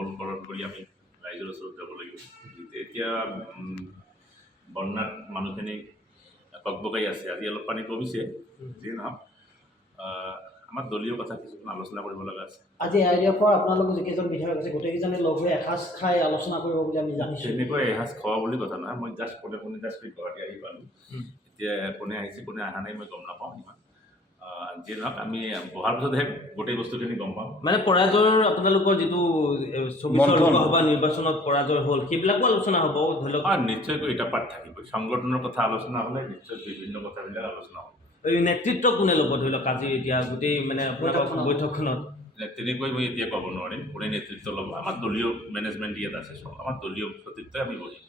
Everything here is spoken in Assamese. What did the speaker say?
সবলকৰণ কৰি আমি ৰাইজৰ ওচৰত যাব লাগিব। এতিয়া বন্যাত মানুহখিনি টকবকাই আছে, আজি অলপ পানী কমিছে, যিয়ে নহওক আমাৰ দলীয় কথা কিছুমান আলোচনা কৰিব লগা আছে। আজি এআইডিএফৰ আপোনালোকৰ যিকেইজন বিধায়ক আছে গোটেইকেইজনে লগ হৈ এসাঁজ খাই আলোচনা কৰিব বুলি আমি জানিছোঁ। তেনেকৈ এসাঁজ খোৱা বুলি কথা নহয়, মই জাষ্ট কোনে গুৱাহাটী আহি পালোঁ। এতিয়া কোনে আহিছে কোনে অহা নাই মই গম নাপাওঁ ইমান। যিয়ে নহওক আমি বহাৰ পিছতহে গোটেই বস্তুখিনি গম পাম। মানে পৰাজয়ৰ আপোনালোকৰ যিটো 24 লোকসভা নিৰ্বাচনত পৰাজয় হ'ল সেইবিলাকো আলোচনা হ'ব ধৰি লওক। নিশ্চয়কৈ এটা পাৰ্ট থাকিবই, সংগঠনৰ কথা আলোচনা হ'লে নিশ্চয় বিভিন্ন কথাবিলাক আলোচনা হ'ব। এই নেতৃত্ব কোনে ল'ব ধৰি লওক আজি এতিয়া গোটেই মানে বৈঠকখনত? তেনেকৈ মই এতিয়া ক'ব নোৱাৰিম কোনে নেতৃত্ব ল'ব। আমাৰ দলীয় মেনেজমেণ্ট ইয়াত আছে, আমাৰ দলীয় নেতৃত্বই আমি বহিম।